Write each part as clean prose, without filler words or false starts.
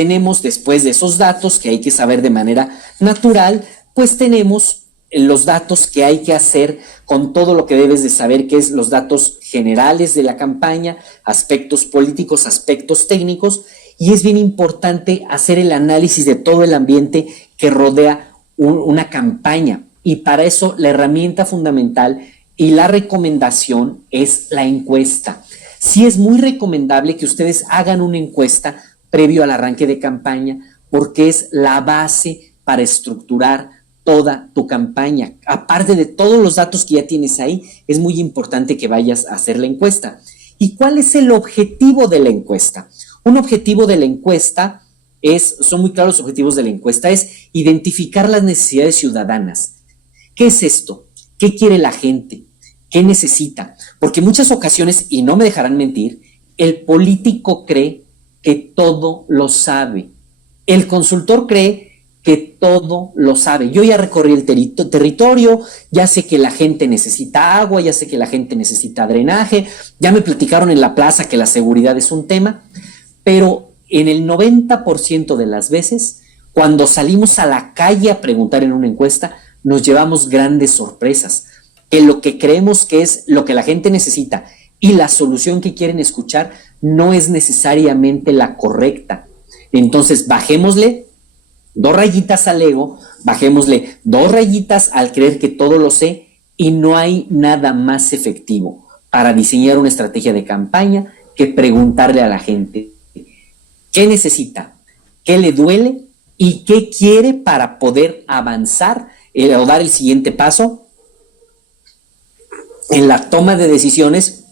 tenemos, después de esos datos que hay que saber de manera natural, pues tenemos los datos que hay que hacer con todo lo que debes de saber, que es los datos generales de la campaña, aspectos políticos, aspectos técnicos, y es bien importante hacer el análisis de todo el ambiente que rodea una campaña. Y para eso la herramienta fundamental y la recomendación es la encuesta. Sí es muy recomendable que ustedes hagan una encuesta previo al arranque de campaña, porque es la base para estructurar toda tu campaña. Aparte de todos los datos que ya tienes ahí, es muy importante que vayas a hacer la encuesta. ¿Y cuál es el objetivo de la encuesta? Un objetivo de la encuesta son muy claros los objetivos de la encuesta, es identificar las necesidades ciudadanas. ¿Qué es esto? ¿Qué quiere la gente? ¿Qué necesita? Porque en muchas ocasiones, y no me dejarán mentir, el político cree que todo lo sabe. El consultor cree que todo lo sabe. Yo ya recorrí el territorio, ya sé que la gente necesita agua, ya sé que la gente necesita drenaje, ya me platicaron en la plaza que la seguridad es un tema, pero en el 90% de las veces, cuando salimos a la calle a preguntar en una encuesta, nos llevamos grandes sorpresas, que lo que creemos que es lo que la gente necesita y la solución que quieren escuchar no es necesariamente la correcta. Entonces, bajémosle 2 rayitas al ego, bajémosle 2 rayitas al creer que todo lo sé, y no hay nada más efectivo para diseñar una estrategia de campaña que preguntarle a la gente qué necesita, qué le duele y qué quiere para poder avanzar o dar el siguiente paso en la toma de decisiones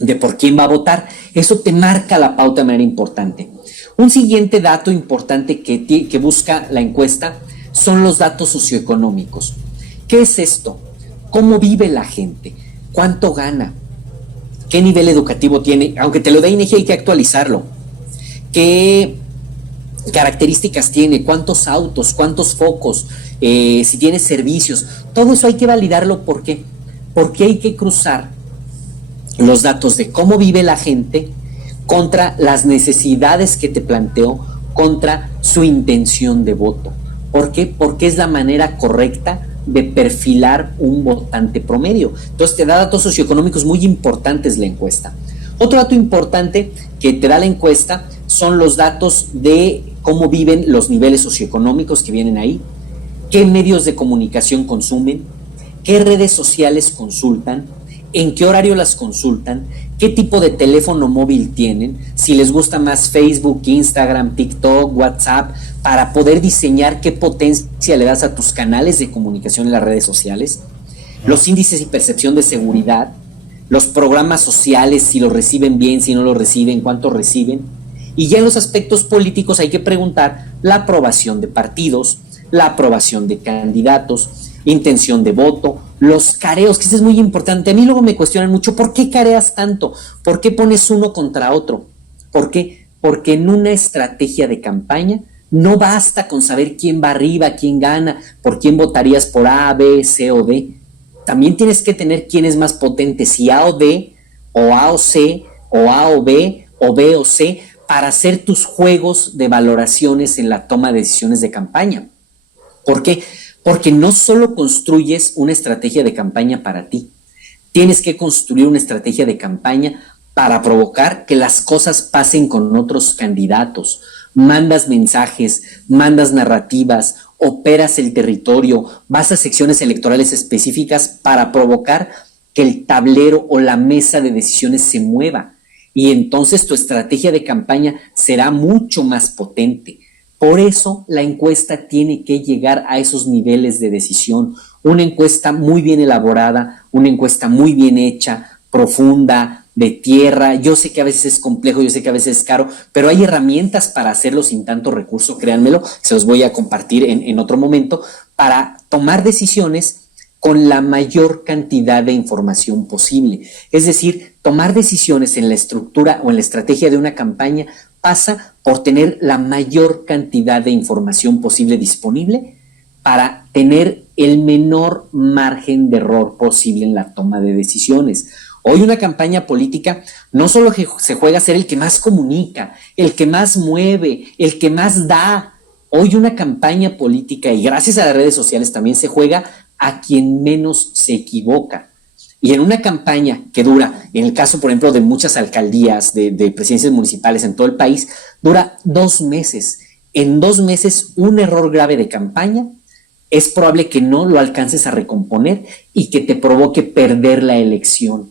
de por quién va a votar. Eso te marca la pauta de manera importante. Un siguiente dato importante que busca la encuesta son los datos socioeconómicos. ¿Qué es esto? ¿Cómo vive la gente? ¿Cuánto gana? ¿Qué nivel educativo tiene? Aunque te lo dé INEGI, hay que actualizarlo. ¿Qué características tiene? ¿Cuántos autos? ¿Cuántos focos? Si tiene servicios. Todo eso hay que validarlo. ¿Por qué? Porque hay que cruzar los datos de cómo vive la gente contra las necesidades que te planteó, contra su intención de voto. ¿Por qué? Porque es la manera correcta de perfilar un votante promedio. Entonces te da datos socioeconómicos muy importantes la encuesta. Otro dato importante que te da la encuesta son los datos de cómo viven los niveles socioeconómicos que vienen ahí, qué medios de comunicación consumen, qué redes sociales consultan, en qué horario las consultan, qué tipo de teléfono móvil tienen, si les gusta más Facebook, Instagram, TikTok, WhatsApp, para poder diseñar qué potencia le das a tus canales de comunicación en las redes sociales, los índices y percepción de seguridad, los programas sociales, si los reciben bien, si no los reciben, cuánto reciben. Y ya en los aspectos políticos hay que preguntar la aprobación de partidos, la aprobación de candidatos, intención de voto, los careos, que eso es muy importante. A mí luego me cuestionan mucho, ¿por qué careas tanto? ¿Por qué pones uno contra otro? ¿Por qué? Porque en una estrategia de campaña no basta con saber quién va arriba, quién gana, por quién votarías por A, B, C o D. También tienes que tener quién es más potente, si A o D, o A o C, o A o B o C, para hacer tus juegos de valoraciones en la toma de decisiones de campaña. ¿Por qué? Porque no solo construyes una estrategia de campaña para ti, tienes que construir una estrategia de campaña para provocar que las cosas pasen con otros candidatos. Mandas mensajes, mandas narrativas, operas el territorio, vas a secciones electorales específicas para provocar que el tablero o la mesa de decisiones se mueva. Y entonces tu estrategia de campaña será mucho más potente. Por eso la encuesta tiene que llegar a esos niveles de decisión. Una encuesta muy bien elaborada, una encuesta muy bien hecha, profunda, de tierra. Yo sé que a veces es complejo, yo sé que a veces es caro, pero hay herramientas para hacerlo sin tanto recurso, créanmelo, se los voy a compartir en otro momento, para tomar decisiones con la mayor cantidad de información posible. Es decir, tomar decisiones en la estructura o en la estrategia de una campaña pasa por tener la mayor cantidad de información posible disponible para tener el menor margen de error posible en la toma de decisiones. Hoy una campaña política no solo se juega a ser el que más comunica, el que más mueve, el que más da. Hoy una campaña política, y gracias a las redes sociales también se juega a quien menos se equivoca. Y en una campaña que dura, en el caso, por ejemplo, de muchas alcaldías, de presidencias municipales en todo el país, dura 2 meses. En 2 meses, un error grave de campaña es probable que no lo alcances a recomponer y que te provoque perder la elección.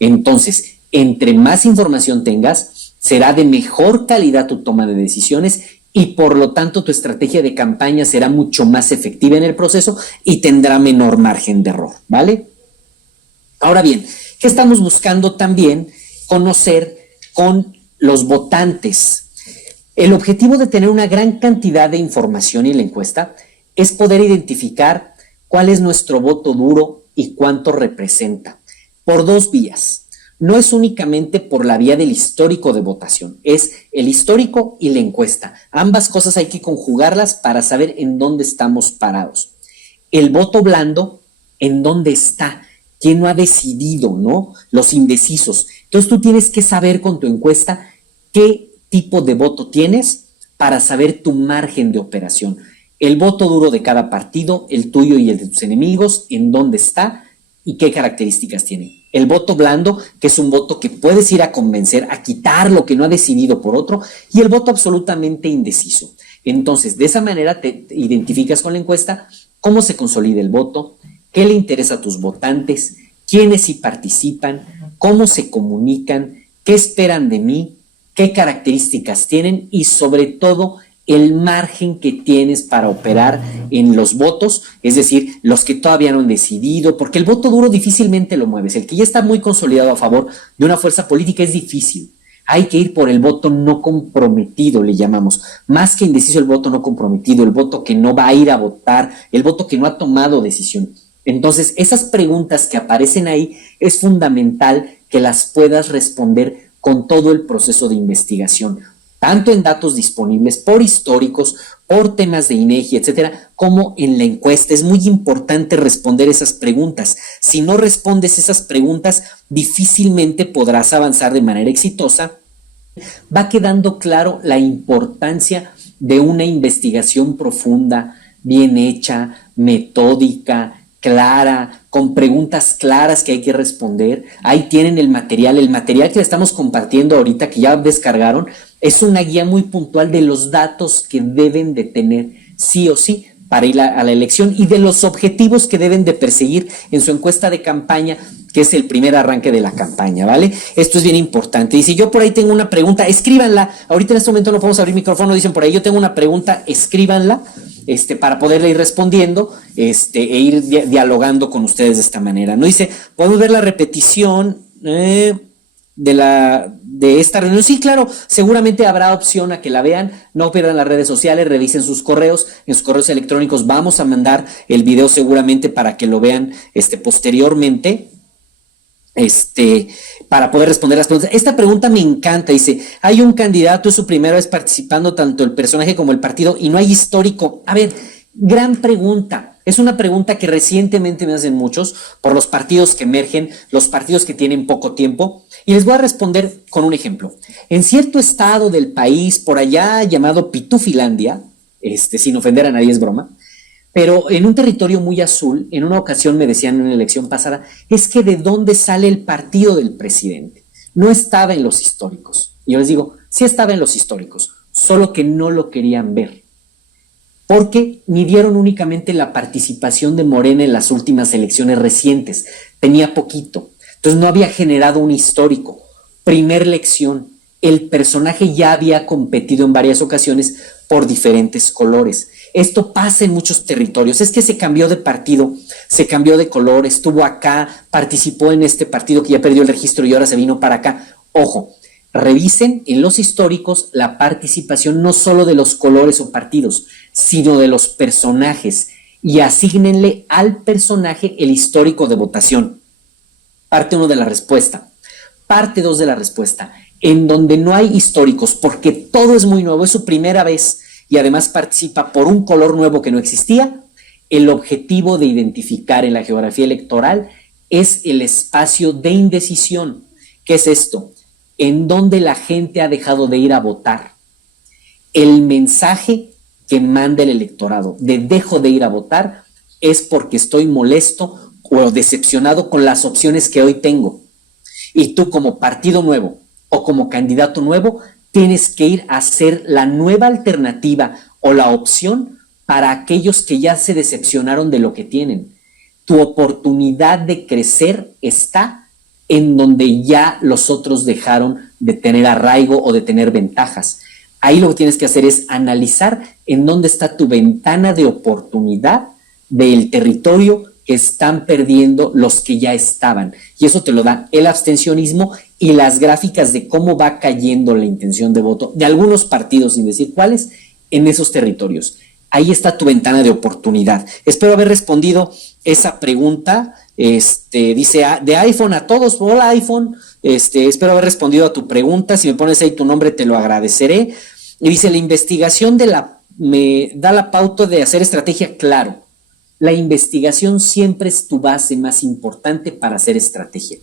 Entonces, entre más información tengas, será de mejor calidad tu toma de decisiones y por lo tanto tu estrategia de campaña será mucho más efectiva en el proceso y tendrá menor margen de error, ¿vale? Ahora bien, ¿qué estamos buscando también conocer con los votantes? El objetivo de tener una gran cantidad de información en la encuesta es poder identificar cuál es nuestro voto duro y cuánto representa, por 2 vías. No es únicamente por la vía del histórico de votación, es el histórico y la encuesta. Ambas cosas hay que conjugarlas para saber en dónde estamos parados. El voto blando, ¿en dónde está? ¿Quién no ha decidido, no? Los indecisos. Entonces tú tienes que saber con tu encuesta qué tipo de voto tienes para saber tu margen de operación. El voto duro de cada partido, el tuyo y el de tus enemigos, en dónde está y qué características tiene. El voto blando, que es un voto que puedes ir a convencer, a quitar lo que no ha decidido por otro, y el voto absolutamente indeciso. Entonces, de esa manera te identificas con la encuesta cómo se consolida el voto, qué le interesa a tus votantes, quiénes sí participan, cómo se comunican, qué esperan de mí, qué características tienen y sobre todo el margen que tienes para operar en los votos, es decir, los que todavía no han decidido, porque el voto duro difícilmente lo mueves. El que ya está muy consolidado a favor de una fuerza política es difícil. Hay que ir por el voto no comprometido, le llamamos. Más que indeciso, el voto no comprometido, el voto que no va a ir a votar, el voto que no ha tomado decisión. Entonces, esas preguntas que aparecen ahí es fundamental que las puedas responder con todo el proceso de investigación, tanto en datos disponibles, por históricos, por temas de INEGI, etcétera, como en la encuesta. Es muy importante responder esas preguntas. Si no respondes esas preguntas, difícilmente podrás avanzar de manera exitosa. Va quedando claro la importancia de una investigación profunda, bien hecha, metódica, clara, con preguntas claras que hay que responder. Ahí tienen el material que le estamos compartiendo ahorita, que ya descargaron, es una guía muy puntual de los datos que deben de tener sí o sí para ir a la elección y de los objetivos que deben de perseguir en su encuesta de campaña, que es el primer arranque de la campaña, ¿vale? Esto es bien importante. Y si yo por ahí tengo una pregunta, escríbanla. Ahorita en este momento no podemos abrir micrófono, dicen por ahí, yo tengo una pregunta, escríbanla, para poderle ir respondiendo, e ir dialogando con ustedes de esta manera, ¿no? Dice, ¿podemos ver la repetición de esta reunión? Sí, claro, seguramente habrá opción a que la vean, no pierdan las redes sociales, revisen sus correos, en sus correos electrónicos vamos a mandar el video seguramente para que lo vean posteriormente. Para poder responder las preguntas. Esta pregunta me encanta, dice, hay un candidato, es su primera vez participando tanto el personaje como el partido y no hay histórico. A ver, gran pregunta. Es una pregunta que recientemente me hacen muchos por los partidos que emergen, los partidos que tienen poco tiempo, y les voy a responder con un ejemplo. En cierto estado del país, por allá llamado Pitufilandia, sin ofender a nadie, es broma, pero en un territorio muy azul, en una ocasión me decían en una elección pasada, es que de dónde sale el partido del presidente. No estaba en los históricos. Y yo les digo, sí estaba en los históricos, solo que no lo querían ver. Porque midieron únicamente la participación de Morena en las últimas elecciones recientes. Tenía poquito. Entonces no había generado un histórico. Primer lección, el personaje ya había competido en varias ocasiones por diferentes colores. Esto pasa en muchos territorios, es que se cambió de partido, se cambió de color, estuvo acá, participó en este partido que ya perdió el registro y ahora se vino para acá. Ojo, revisen en los históricos la participación no solo de los colores o partidos, sino de los personajes y asígnenle al personaje el histórico de votación. Parte 1 de la respuesta. Parte 2 de la respuesta, en donde no hay históricos porque todo es muy nuevo, es su primera vez y además participa por un color nuevo que no existía, el objetivo de identificar en la geografía electoral es el espacio de indecisión. ¿Qué es esto? En donde la gente ha dejado de ir a votar. El mensaje que manda el electorado de dejo de ir a votar es porque estoy molesto o decepcionado con las opciones que hoy tengo. Y tú como partido nuevo o como candidato nuevo tienes que ir a ser la nueva alternativa o la opción para aquellos que ya se decepcionaron de lo que tienen. Tu oportunidad de crecer está en donde ya los otros dejaron de tener arraigo o de tener ventajas. Ahí lo que tienes que hacer es analizar en dónde está tu ventana de oportunidad del territorio que están perdiendo los que ya estaban. Y eso te lo da el abstencionismo y las gráficas de cómo va cayendo la intención de voto de algunos partidos, sin decir cuáles, en esos territorios. Ahí está tu ventana de oportunidad. Espero haber respondido esa pregunta. Dice de iPhone a todos. Hola iPhone. Espero haber respondido a tu pregunta. Si me pones ahí tu nombre te lo agradeceré. Y dice, la investigación me da la pauta de hacer estrategia. Claro, la investigación siempre es tu base más importante para hacer estrategia.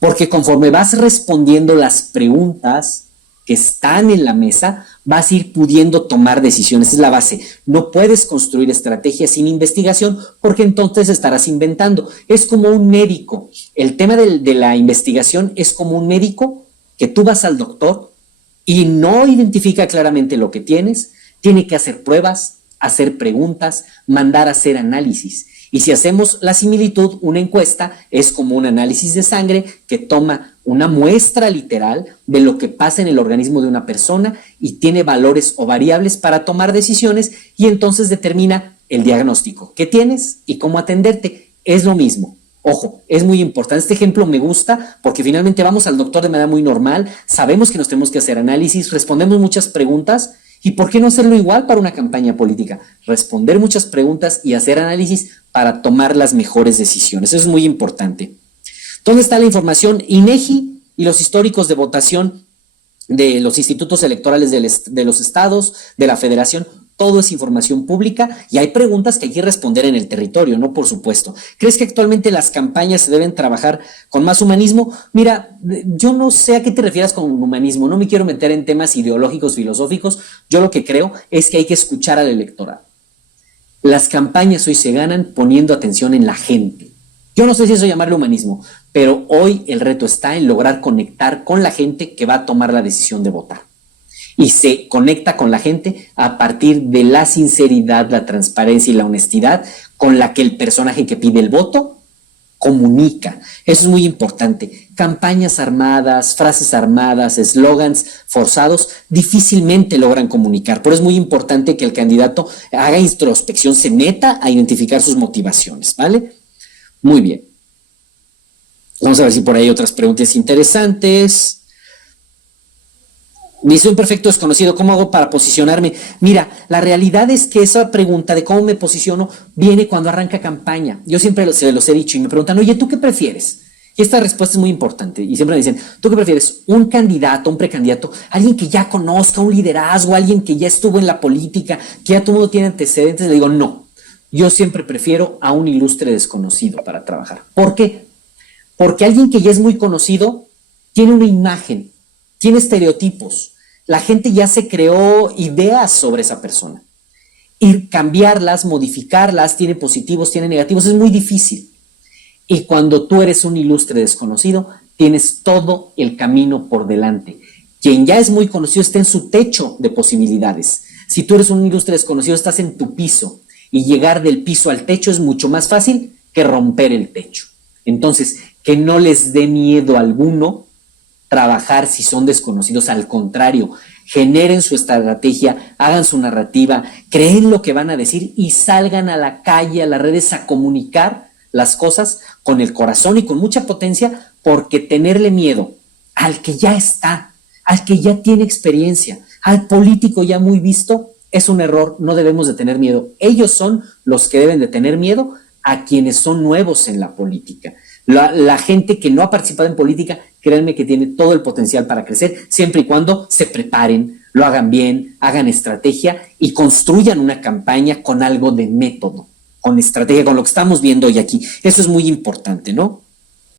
Porque conforme vas respondiendo las preguntas que están en la mesa, vas a ir pudiendo tomar decisiones. Es la base. No puedes construir estrategias sin investigación porque entonces estarás inventando. Es como un médico. El tema de la investigación es como un médico que tú vas al doctor y no identifica claramente lo que tienes, tiene que hacer pruebas, hacer preguntas, mandar a hacer análisis. Y si hacemos la similitud, una encuesta es como un análisis de sangre que toma una muestra literal de lo que pasa en el organismo de una persona y tiene valores o variables para tomar decisiones y entonces determina el diagnóstico. ¿Qué tienes y cómo atenderte? Es lo mismo. Ojo, es muy importante. Este ejemplo me gusta porque finalmente vamos al doctor de manera muy normal, sabemos que nos tenemos que hacer análisis, respondemos muchas preguntas. ¿Y por qué no hacerlo igual para una campaña política? Responder muchas preguntas y hacer análisis para tomar las mejores decisiones. Eso es muy importante. ¿Dónde está la información? INEGI y los históricos de votación de los institutos electorales de los estados, de la federación, todo es información pública y hay preguntas que hay que responder en el territorio, ¿no? Por supuesto. ¿Crees que actualmente las campañas se deben trabajar con más humanismo? Mira, yo no sé a qué te refieras con humanismo, no me quiero meter en temas ideológicos, filosóficos, yo lo que creo es que hay que escuchar al electorado. Las campañas hoy se ganan poniendo atención en la gente. Yo no sé si eso llamarle humanismo, pero hoy el reto está en lograr conectar con la gente que va a tomar la decisión de votar. Y se conecta con la gente a partir de la sinceridad, la transparencia y la honestidad con la que el personaje que pide el voto comunica. Eso es muy importante. Campañas armadas, frases armadas, eslogans forzados difícilmente logran comunicar. Pero es muy importante que el candidato haga introspección, se meta a identificar sus motivaciones, ¿vale? Muy bien. Vamos a ver si por ahí hay otras preguntas interesantes. Dice un perfecto desconocido, ¿cómo hago para posicionarme? Mira, la realidad es que esa pregunta de cómo me posiciono viene cuando arranca campaña. Yo siempre se los he dicho y me preguntan, oye, ¿tú qué prefieres? Y esta respuesta es muy importante y siempre me dicen, ¿tú qué prefieres? ¿Un candidato, un precandidato, alguien que ya conozca un liderazgo, alguien que ya estuvo en la política, que ya todo el mundo tiene antecedentes? Le digo, no, yo siempre prefiero a un ilustre desconocido para trabajar. ¿Por qué? Porque alguien que ya es muy conocido tiene una imagen, tiene estereotipos. La gente ya se creó ideas sobre esa persona. Y cambiarlas, modificarlas, tiene positivos, tiene negativos, es muy difícil. Y cuando tú eres un ilustre desconocido, tienes todo el camino por delante. Quien ya es muy conocido está en su techo de posibilidades. Si tú eres un ilustre desconocido, estás en tu piso. Y llegar del piso al techo es mucho más fácil que romper el techo. Entonces, que no les dé miedo alguno trabajar si son desconocidos, al contrario, generen su estrategia, hagan su narrativa, creen lo que van a decir y salgan a la calle, a las redes a comunicar las cosas con el corazón y con mucha potencia, porque tenerle miedo al que ya está, al que ya tiene experiencia, al político ya muy visto, es un error, no debemos de tener miedo. Ellos son los que deben de tener miedo a quienes son nuevos en la política. La gente que no ha participado en política, créanme que tiene todo el potencial para crecer, siempre y cuando se preparen, lo hagan bien, hagan estrategia y construyan una campaña con algo de método, con estrategia, con lo que estamos viendo hoy aquí. Eso es muy importante, ¿no?